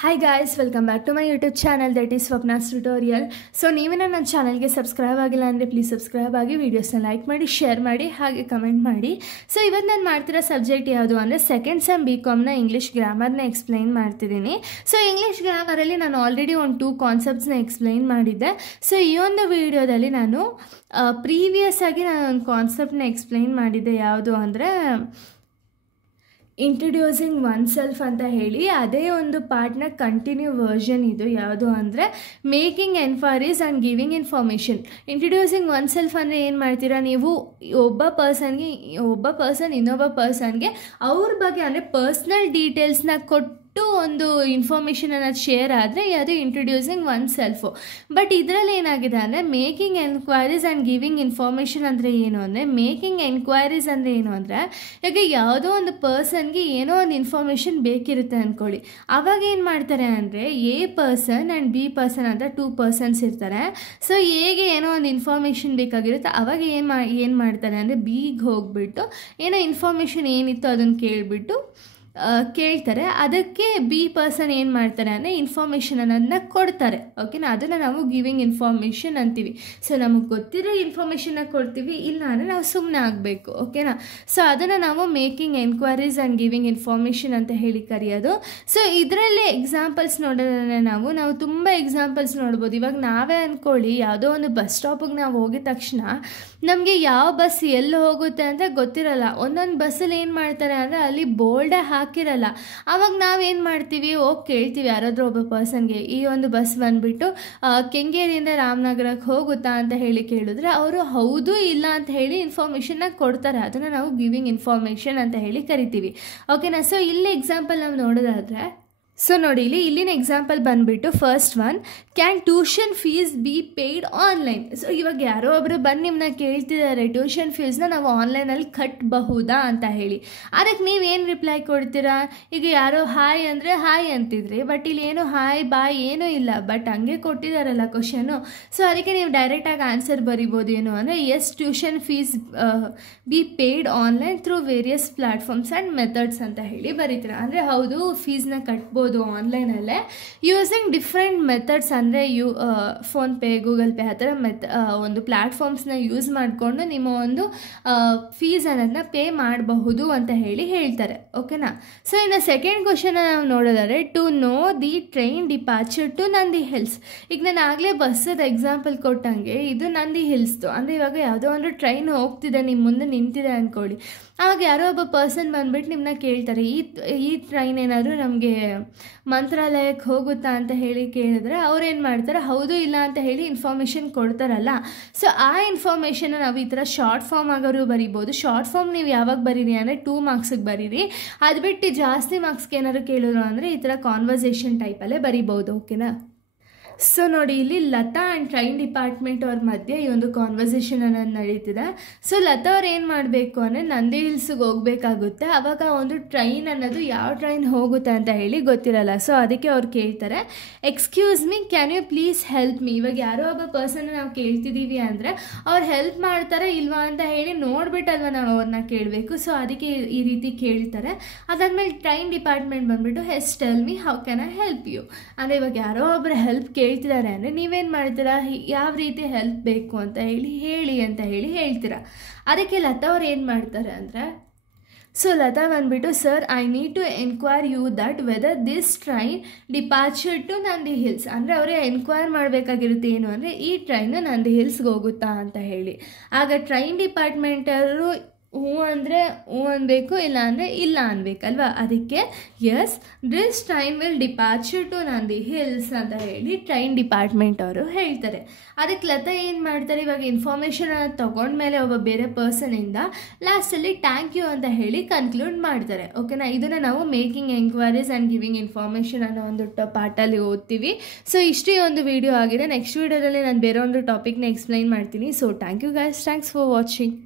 Hi guys, welcome back to my YouTube channel that is Swapna's Tutorial. So ನೀವೇನ ನನ್ನ ಚಾನಲ್ಗೆ subscribe ಆಗಿಲ್ಲ ಅಂದರೆ ಪ್ಲೀಸ್ ಸಬ್ಸ್ಕ್ರೈಬ್ ಆಗಿ ವಿಡಿಯೋಸ್ನ ಲೈಕ್ ಮಾಡಿ ಶೇರ್ ಮಾಡಿ ಹಾಗೆ ಕಮೆಂಟ್ ಮಾಡಿ. ಸೊ ಇವತ್ತು ನಾನು ಮಾಡ್ತಿರೋ ಸಬ್ಜೆಕ್ಟ್ ಯಾವುದು ಅಂದರೆ ಸೆಕೆಂಡ್ ಸೆಮ್ BComನ ಇಂಗ್ಲೀಷ್ ಗ್ರಾಮರ್ನ ಎಕ್ಸ್ಪ್ಲೈನ್ ಮಾಡ್ತಿದ್ದೀನಿ. ಸೊ ಇಂಗ್ಲೀಷ್ ಗ್ರಾಮರಲ್ಲಿ ನಾನು ಆಲ್ರೆಡಿ ಒಂದು 2 ಕಾನ್ಸೆಪ್ಟ್ಸ್ನ ಎಕ್ಸ್ಪ್ಲೈನ್ ಮಾಡಿದ್ದೆ. ಸೊ ಈ ಒಂದು ವಿಡಿಯೋದಲ್ಲಿ ನಾನು ಪ್ರೀವಿಯಸ್ ಆಗಿ ನಾನು ಒಂದು ಕಾನ್ಸೆಪ್ಟ್ನ ಎಕ್ಸ್ಪ್ಲೈನ್ ಮಾಡಿದ್ದೆ. ಯಾವುದು ಅಂದರೆ ಇಂಟ್ರೊಡ್ಯೂಸಿಂಗ್ ಒನ್ ಸೆಲ್ಫ್ ಅಂತ ಹೇಳಿ ಅದೇ ಒಂದು ಪಾರ್ಟ್ನ ಕಂಟಿನ್ಯೂ ವರ್ಷನ್ ಇದು. ಯಾವುದು ಅಂದರೆ making enquiries and giving information. Introducing one self ಅಂದರೆ ಏನು ಮಾಡ್ತೀರಾ ನೀವು, ಒಬ್ಬ ಪರ್ಸನ್ ಇನ್ನೊಬ್ಬ ಪರ್ಸನ್ಗೆ ಅವ್ರ ಬಗ್ಗೆ ಅಂದರೆ ಪರ್ಸ್ನಲ್ ಡೀಟೇಲ್ಸ್ನ ಕೊಟ್ಟು ಒಂದು ಇನ್ಫಾರ್ಮೇಷನ್ ಅನ್ನೋದು ಶೇರ್ ಆದರೆ ಅದು ಇಂಟ್ರೊಡ್ಯೂಸಿಂಗ್ ಒನ್ ಸೆಲ್ಫು. ಬಟ್ ಇದರಲ್ಲಿ ಏನಾಗಿದೆ ಅಂದರೆ making enquiries and giving information ಅಂದರೆ ಏನು ಅಂದರೆ, ಮೇಕಿಂಗ್ ಎನ್ಕ್ವೈರೀಸ್ ಅಂದರೆ ಏನು ಅಂದರೆ, ಈಗ ಯಾವುದೋ ಒಂದು ಪರ್ಸನ್ಗೆ ಏನೋ ಒಂದು ಇನ್ಫಾರ್ಮೇಷನ್ ಬೇಕಿರುತ್ತೆ ಅಂದ್ಕೊಳ್ಳಿ. ಆವಾಗ ಏನು ಮಾಡ್ತಾರೆ ಅಂದರೆ A person and B person ಅಂತ 2 ಪರ್ಸನ್ಸ್ ಇರ್ತಾರೆ. ಸೊ Aಗೆ ಏನೋ ಒಂದು ಇನ್ಫಾರ್ಮೇಷನ್ ಬೇಕಾಗಿರುತ್ತೆ. ಆವಾಗ ಏನು ಮಾಡ್ತಾರೆ ಅಂದರೆ Bಗೆ ಹೋಗ್ಬಿಟ್ಟು ಏನೋ ಇನ್ಫಾರ್ಮೇಷನ್ ಏನಿತ್ತು ಅದನ್ನು ಕೇಳ್ತಾರೆ. ಅದಕ್ಕೆ B ಪರ್ಸನ್ ಏನು ಮಾಡ್ತಾರೆ ಅಂದರೆ ಇನ್ಫಾರ್ಮೇಷನ್ ಅನ್ನೋದನ್ನ ಕೊಡ್ತಾರೆ. ಓಕೆನಾ, ಅದನ್ನು ನಾವು ಗಿವಿಂಗ್ ಇನ್ಫಾರ್ಮೇಷನ್ ಅಂತೀವಿ. ಸೊ ನಮಗೆ ಗೊತ್ತಿರೋ ಇನ್ಫಾರ್ಮೇಷನ್ನ ಕೊಡ್ತೀವಿ, ಇಲ್ಲ ಅಂದರೆ ನಾವು ಸುಮ್ಮನೆ ಆಗಬೇಕು. ಓಕೆನಾ, ಸೊ ಅದನ್ನು ನಾವು making enquiries and giving information ಅಂತ ಹೇಳಿ ಕರೆಯೋದು. ಸೊ ಇದರಲ್ಲಿ ಎಕ್ಸಾಂಪಲ್ಸ್ ನೋಡೋದ್ರೆ ನಾವು ತುಂಬ ಎಕ್ಸಾಂಪಲ್ಸ್ ನೋಡ್ಬೋದು. ಇವಾಗ ನಾವೇ ಅಂದ್ಕೊಳ್ಳಿ, ಯಾವುದೋ ಒಂದು ಬಸ್ ಸ್ಟಾಪಿಗೆ ನಾವು ಹೋಗಿದ ತಕ್ಷಣ ನಮಗೆ ಯಾವ ಬಸ್ ಎಲ್ಲಿ ಹೋಗುತ್ತೆ ಅಂತ ಗೊತ್ತಿರಲ್ಲ. ಒಂದೊಂದು ಬಸ್ಸಲ್ಲಿ ಏನು ಮಾಡ್ತಾರೆ ಅಂದರೆ ಅಲ್ಲಿ ಬೋರ್ಡೇ ಹಾಕಿರಲ್ಲ. ಆವಾಗ ನಾವೇನು ಮಾಡ್ತೀವಿ, ಹೋಗಿ ಕೇಳ್ತೀವಿ ಯಾರಾದರೂ ಒಬ್ಬ ಪರ್ಸನ್ಗೆ, ಈ ಒಂದು ಬಸ್ ಬಂದುಬಿಟ್ಟು ಕೆಂಗೇರಿಯಿಂದ ರಾಮನಗರಕ್ಕೆ ಹೋಗುತ್ತಾ ಅಂತ ಹೇಳಿ ಕೇಳಿದ್ರೆ ಅವರು ಹೌದು ಇಲ್ಲ ಅಂತ ಹೇಳಿ ಇನ್ಫಾರ್ಮೇಷನ್ನ ಕೊಡ್ತಾರೆ. ಅದನ್ನು ನಾವು ಗಿವಿಂಗ್ ಇನ್ಫಾರ್ಮೇಷನ್ ಅಂತ ಹೇಳಿ ಕರಿತೀವಿ. ಓಕೆನಾ, ಸೊ ಇಲ್ಲಿ ಎಕ್ಸಾಂಪಲ್ ನಾವು ನೋಡೋದಾದರೆ, ಸೊ ನೋಡಿ ಇಲ್ಲಿನ ಎಕ್ಸಾಂಪಲ್ ಬಂದುಬಿಟ್ಟು first one, can tuition fees be paid online. So ಇವಾಗ ಯಾರೋ ಒಬ್ಬರು ಬಂದು ನಿಮ್ಮನ್ನ ಕೇಳ್ತಿದ್ದಾರೆ ಟ್ಯೂಷನ್ ಫೀಸ್ನ ನಾವು ಆನ್ಲೈನಲ್ಲಿ ಕಟ್ಟಬಹುದಾ ಅಂತ ಹೇಳಿ. ಅದಕ್ಕೆ ನೀವೇನು ರಿಪ್ಲೈ ಕೊಡ್ತೀರಾ? ಈಗ ಯಾರೋ ಹಾಯ್ ಅಂದರೆ ಹಾಯ್ ಅಂತಿದ್ರಿ, ಬಟ್ ಇಲ್ಲಿ ಏನು ಹಾಯ್ ಬಾಯ್ ಏನೂ ಇಲ್ಲ, ಬಟ್ ಹಂಗೆ ಕೊಟ್ಟಿದ್ದಾರಲ್ಲ ಕ್ವಶನು. ಸೊ ಅದಕ್ಕೆ ನೀವು ಡೈರೆಕ್ಟಾಗಿ ಆನ್ಸರ್ ಬರಿಬೋದು. ಏನು ಅಂದರೆ as tuition fees be paid online through various platforms and methods ಅಂತ ಹೇಳಿ ಬರೀತೀರ. ಅಂದರೆ ಹೌದು ಫೀಸ್ನ ಕಟ್ಬೋದು ಆನ್ಲೈನಲ್ಲೇ ಯೂಸಿಂಗ್ ಡಿಫ್ರೆಂಟ್ ಮೆಥಡ್ಸ್. ಅಂದರೆ ಫೋನ್ಪೇ, ಗೂಗಲ್ ಪೇ ಆ ಥರ ಒಂದು ಪ್ಲ್ಯಾಟ್ಫಾರ್ಮ್ಸ್ನ ಯೂಸ್ ಮಾಡಿಕೊಂಡು ನಿಮ್ಮ ಒಂದು ಫೀಸ್ ಅನ್ನೋದನ್ನ ಪೇ ಮಾಡಬಹುದು ಅಂತ ಹೇಳಿ ಹೇಳ್ತಾರೆ. ಓಕೆನಾ, ಸೊ ಇನ್ನು ಸೆಕೆಂಡ್ ಕ್ವಶನ್ ನಾವು ನೋಡೋದಾದರೆ, to know the train departure to Nandi Hills. ಈಗ ನಾನು ಆಗಲೇ ಬಸ್ಸದ ಎಕ್ಸಾಂಪಲ್ ಕೊಟ್ಟಂಗೆ ಇದು ನಂದಿ ಹಿಲ್ಸ್ದು. ಅಂದರೆ ಇವಾಗ ಯಾವುದೋ ಒಂದು ಟ್ರೈನ್ ಹೋಗ್ತಿದೆ, ನಿಮ್ಮ ಮುಂದೆ ನಿಂತಿದೆ ಅಂದ್ಕೊಳ್ಳಿ. ಆವಾಗ ಯಾರೋ ಒಬ್ಬ ಪರ್ಸನ್ ಬಂದುಬಿಟ್ಟು ನಿಮ್ಮನ್ನ ಕೇಳ್ತಾರೆ, ಈ ಟ್ರೈನ್ ಏನಾದರೂ ನಮಗೆ ಮಂತ್ರಾಲಯಕ್ಕೆ ಹೋಗುತ್ತಾ ಅಂತ ಹೇಳಿ ಕೇಳಿದ್ರೆ ಅವ್ರೇನು ಮಾಡ್ತಾರೆ, ಹೌದು ಇಲ್ಲ ಅಂತ ಹೇಳಿ ಇನ್ಫಾರ್ಮೇಷನ್ ಕೊಡ್ತಾರಲ್ಲ. ಸೊ ಆ ಇನ್ಫಾರ್ಮೇಷನ್ನ ನಾವು ಈ ಥರ ಶಾರ್ಟ್ ಫಾರ್ಮ್ ಆಗೋರು ಬರಿಬೋದು. ಶಾರ್ಟ್ ಫಾರ್ಮ್ ನೀವು ಯಾವಾಗ ಬರೀರಿ ಅಂದರೆ 2 ಮಾರ್ಕ್ಸಿಗೆ ಬರೀರಿ. ಅದು ಬಿಟ್ಟು ಜಾಸ್ತಿ ಮಾರ್ಕ್ಸ್ಗೆ ಏನಾದ್ರು ಕೇಳಿದ್ರು ಅಂದರೆ ಈ ಥರ ಕಾನ್ವರ್ಸೇಷನ್ ಟೈಪಲ್ಲೇ ಬರಿಬೋದು. ಓಕೆನಾ, ಸೊ ನೋಡಿ ಇಲ್ಲಿ ಲತಾ ಆ್ಯಂಡ್ ಟ್ರೈನ್ ಡಿಪಾರ್ಟ್ಮೆಂಟ್ ಅವ್ರ ಮಧ್ಯೆ ಈ ಒಂದು ಕಾನ್ವರ್ಸೇಷನ್ ಅನ್ನೋದು ನಡೀತಿದೆ. ಸೊ ಲತಾ ಅವ್ರು ಏನು ಮಾಡಬೇಕು ಅಂದರೆ ನಂದಿ ಹಿಲ್ಸಿಗೆ ಹೋಗಬೇಕಾಗುತ್ತೆ. ಆವಾಗ ಒಂದು ಟ್ರೈನ್ ಅನ್ನೋದು ಯಾವ ಟ್ರೈನ್ ಹೋಗುತ್ತೆ ಅಂತ ಹೇಳಿ ಗೊತ್ತಿರಲ್ಲ. ಸೊ ಅದಕ್ಕೆ ಅವ್ರು ಕೇಳ್ತಾರೆ, excuse me can you please help me. ಇವಾಗ ಯಾರೋ ಒಬ್ಬ ಪರ್ಸನ್ನ ನಾವು ಕೇಳ್ತಿದ್ದೀವಿ ಅಂದರೆ ಅವ್ರು ಹೆಲ್ಪ್ ಮಾಡ್ತಾರೆ ಇಲ್ವಾ ಅಂತ ಹೇಳಿ ನೋಡ್ಬಿಟ್ಟಲ್ವ ನಾವು ಅವ್ರನ್ನ ಕೇಳಬೇಕು. ಸೊ ಅದಕ್ಕೆ ಈ ರೀತಿ ಕೇಳ್ತಾರೆ. ಅದಾದಮೇಲೆ ಟ್ರೈನ್ ಡಿಪಾರ್ಟ್ಮೆಂಟ್ ಬಂದುಬಿಟ್ಟು yes tell me how can I help you. ಅಂದರೆ ಇವಾಗ ಯಾರೋ ಒಬ್ಬರು ಹೆಲ್ಪ್ ಕೇಳ್ತಿದ್ದಾರೆ ಅಂದರೆ ನೀವೇನು ಮಾಡ್ತೀರಾ, ಯಾವ ರೀತಿ ಹೆಲ್ಪ್ ಬೇಕು ಅಂತ ಹೇಳಿ ಅಂತ ಹೇಳಿ ಹೇಳ್ತೀರಾ. ಅದಕ್ಕೆ ಲತಾ ಅವ್ರು ಏನು ಮಾಡ್ತಾರೆ ಅಂದರೆ, ಸೊ ಲತಾ ಬಂದುಬಿಟ್ಟು, sir I need to enquire you that whether this train departure to Nandi Hills. ಅಂದರೆ ಅವರೇ ಎನ್ಕ್ವೈರ್ ಮಾಡಬೇಕಾಗಿರುತ್ತೆ ಏನು ಅಂದರೆ ಈ ಟ್ರೈನು ನಂದಿ ಹಿಲ್ಸ್ಗೆ ಹೋಗುತ್ತಾ ಅಂತ ಹೇಳಿ. ಆಗ ಟ್ರೈನ್ ಡಿಪಾರ್ಟ್ಮೆಂಟವರು ಹ್ಞೂ ಅಂದರೆ ಹ್ಞೂ ಅನ್ಬೇಕು, ಇಲ್ಲ ಅಂದರೆ ಇಲ್ಲ ಅನ್ಬೇಕಲ್ವ. ಅದಕ್ಕೆ yes this train will departure to Nandi Hills ಅಂತ ಹೇಳಿ ಟ್ರೈನ್ ಡಿಪಾರ್ಟ್ಮೆಂಟ್ ಅವರು ಹೇಳ್ತಾರೆ. ಅದಕ್ಕೆ ಲತಾ ಏನು ಮಾಡ್ತಾರೆ, ಇವಾಗ ಇನ್ಫಾರ್ಮೇಷನ್ ತೊಗೊಂಡ್ಮೇಲೆ ಒಬ್ಬ ಬೇರೆ ಪರ್ಸನಿಂದ ಲಾಸ್ಟಲ್ಲಿ ಥ್ಯಾಂಕ್ ಯು ಅಂತ ಹೇಳಿ ಕನ್ಕ್ಲೂಡ್ ಮಾಡ್ತಾರೆ. ಓಕೆನಾ, ಇದನ್ನು ನಾವು making enquiries and giving information ಅನ್ನೋ ಒಂದು ಪಾರ್ಟಲ್ಲಿ ಓದ್ತೀವಿ. ಸೊ ಇಷ್ಟೇ ಒಂದು ವಿಡಿಯೋ ಆಗಿದೆ. ನೆಕ್ಸ್ಟ್ ವಿಡಿಯೋದಲ್ಲಿ ನಾನು ಬೇರೆ ಒಂದು ಟಾಪಿಕ್ನ ಎಕ್ಸ್ಪ್ಲೈನ್ ಮಾಡ್ತೀನಿ. So thank you guys, thanks for watching.